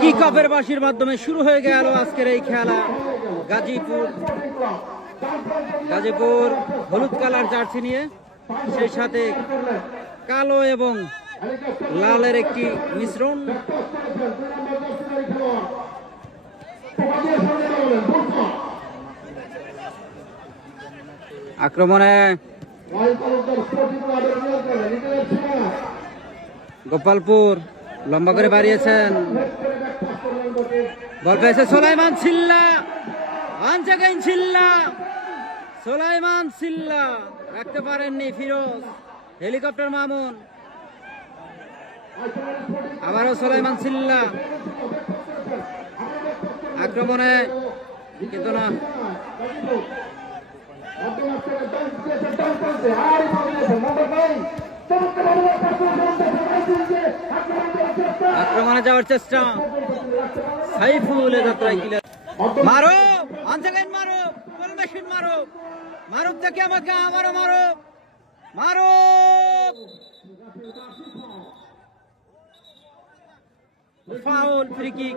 Kick অফের বাঁশির মাধ্যমে শুরু হয়ে গেল আজকের এই খেলা। গাজীপুর হলুদ কালার জার্সি নিয়ে, সেই সাথে কালো এবং লালের একটি মিশ্রণ। আক্রমণে গোপালপুর লম্বা করে বাড়িয়েছেন, বল পেয়েছে সোলাইমান সিল্লা, সোলাইমান সিল্লা রাখতে পারেননি ফিরোজ। হেলিকপ্টার মামুন, আবারও সোলাইমান সিল্লা আক্রমণে, কিন্তু না, আক্রমণে যাওয়ার চেষ্টা সাইফুল যাত্রায় কিলার। মারো আনসাইন, মারো গোল মেশিন, মারো থেকে আমাকে, আমারও মারো। Foul, free kick.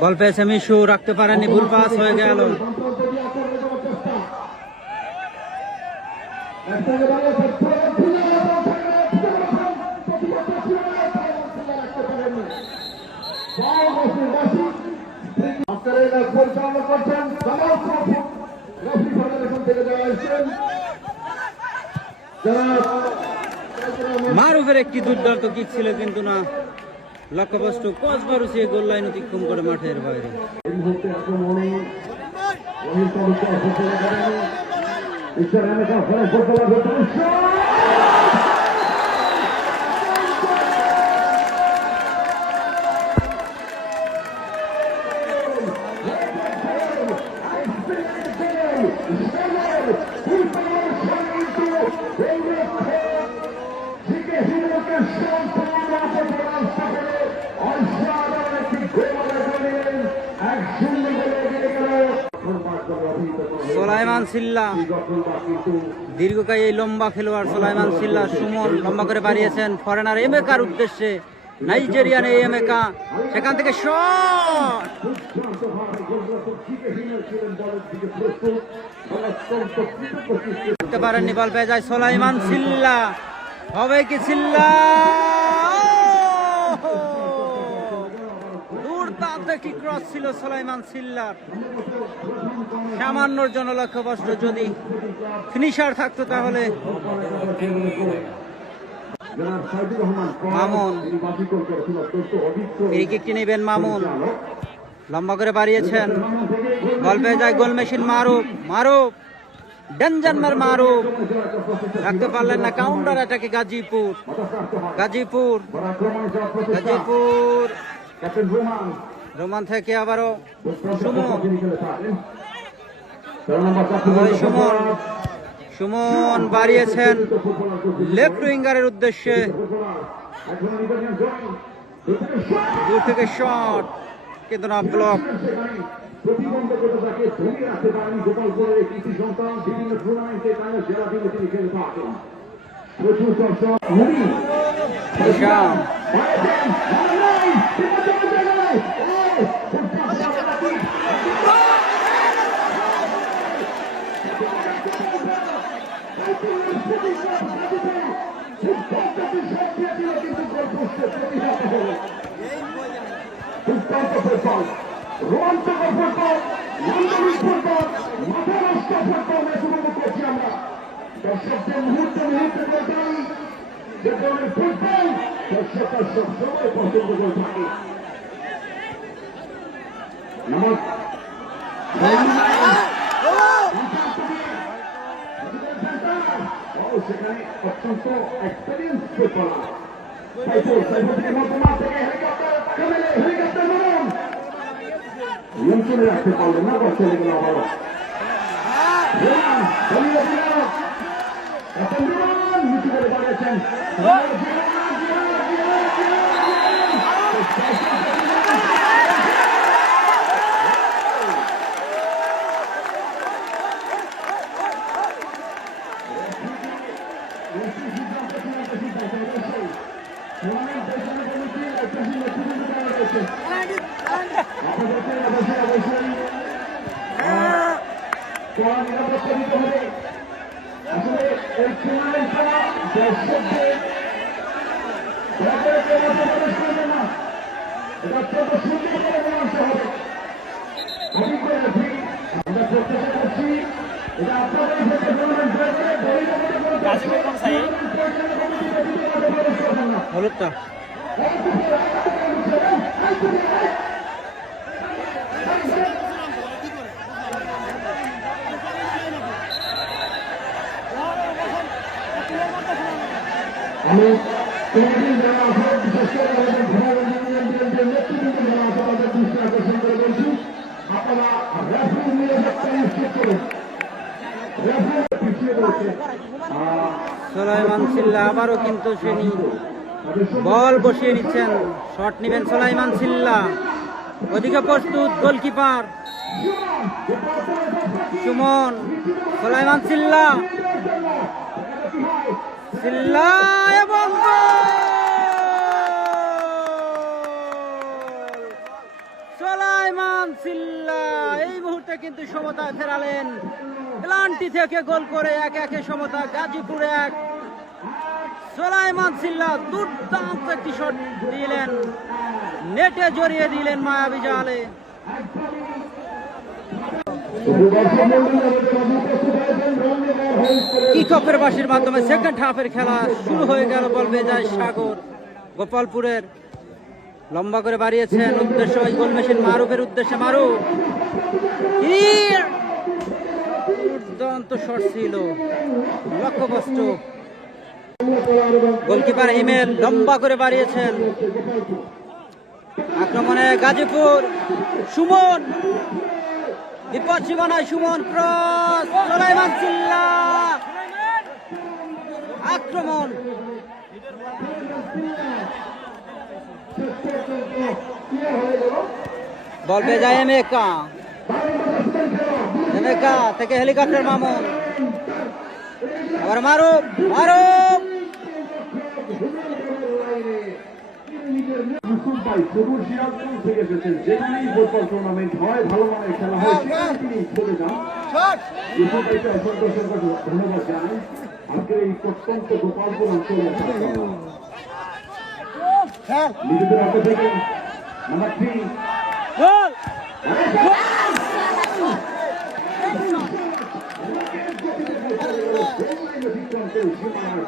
বল পেয়েছে মিশু, রাখতে পারেননি, ভুল পাস হয়ে গেল। মারুফের একটি দুর্দান্ত কিক ছিল, কিন্তু না, লক্ষ্যবস্তু কসবারুসি গোল লাইন অতিক্রম করে মাঠের বাইরে। সোলাইমান সিল্লা দীর্ঘকায় এই লম্বা খেলোয়াড় সোলাইমান সিল্লা। সুমন লম্বা করে বাড়িয়েছেন ফরেনার এমেকার উদ্দেশ্যে, নাইজেরিয়ান এই এমেকা, সেখান থেকে শট করতে পারেননি, বল পেয়ে যায় সোলাইমান সিল্লা। হবে কি সিল্লা, দুর্দান্ত একটি ক্রস ছিল সোলাইমান সিল্লার। সামান্যর জন্য লক্ষ্যভ্রষ্ট, যদি ফিনিশার থাকতো তাহলে। মামুন এই কিকটি নেবেন, মামুন লম্বা করে বাড়িয়েছেন, বল পেয়ে যায় গোল মেশিন মারুফ ডেঞ্জার মারুফ, রাখতে পারলেন না, কাউন্টার অ্যাটাকে গাজীপুর রোমান থেকে আবারও সুমন বাড়িয়েছেন লেফট উইঙ্গারের উদ্দেশ্যে, দূর থেকে শট, কিন্তু না, ব্লক। সেখানে অত্যন্ত এক্সপেরিয়েন্স করা নিয়ন্ত্রণে রাখতে পারলেন না, চলে গেল আবারও নিচু করে দাঁড়িয়েছেন। নিরাপত্তা দিতে হবে। আসলে এই টুর্নামেন্টটা দর্শকদের দয়া করে কেউ মাঠে প্রবেশ করবে না। এটা অত্যন্ত সুন্দর করে মীমাংসা হবে। অভিজ্ঞ রেফারি, আমরা প্রত্যাশা করছি এটা আপনাদের সাথে টুর্নামেন্ট হয়েছে হলুদটা আমি কমিটির যারা আছেন, বিশেষ করে আমাদের ঘোড়াগঞ্জ ইউনিয়ন বিএনপির নেতৃবৃন্দ যারা আছে তাদের দৃষ্টি আকর্ষণ করে বলছি, আপনারা রেফারির নিরাপত্তা নিশ্চিত করুন। রেফারি পিছিয়ে রয়েছে। সোলাইমান সিল্লা আবারও কিন্তু শ্রেণী বল বসিয়ে নিচ্ছেন, শট নেবেন সোলাইমান সিল্লা, ওদিকে প্রস্তুত গোলকিপার সুমন, সোলাইমান সিল্লা, সিল্লা এবং গোল! সোলাইমান সিল্লা এই মুহূর্তে কিন্তু সমতায় ফেরালেন, প্লান্টি থেকে গোল করে 1-1 সমতা, গাজীপুর 1। সোলাইমান সিল্লা দুর্দান্ত একটি শট দিলেন, নেটে জড়িয়ে দিলেন মায়াবী জালে। কিকঅফের বাঁশির মাধ্যমে সেকেন্ড হাফের খেলা শুরু হয়ে গেল। বল বেজায় সাগর গোপালপুরের, লম্বা করে বাড়িয়েছেন উদ্দেশ্য ওই গোল মেশিন মারুফের উদ্দেশ্যে। মারুফ দুর্দান্ত শট ছিল, লক্ষ্যভ্রষ্ট। গোলকিপার হিমেল লম্বা করে বাড়িয়েছেন, আক্রমণে গাজীপুর সুমন, বিপদ সীমানায় সুমন, ক্রস, সোলাইমান সিল্লা, আক্রমণ। বল পেয়ে যায় এমেকা, এমেকা থেকে হেলিকপ্টার মামুন, আবার মারুফ, মারুফ ইউসুফ ভাই সবুজ সিরাজগঞ্জ থেকে এসেছেন। যেখানেই ফুটবল টুর্নামেন্ট হয়, ভালো মানের খেলা হয়, সেখানে তিনি চলে যান। ইউসুফ ভাইকে অসংখ্য অসংখ্য ধন্যবাদ জানাই। আজকের এই প্রত্যন্ত গোপালপুর অঞ্চলে নিজেদের হাতে থেকে নাম্বার 3 গোল! সীমানার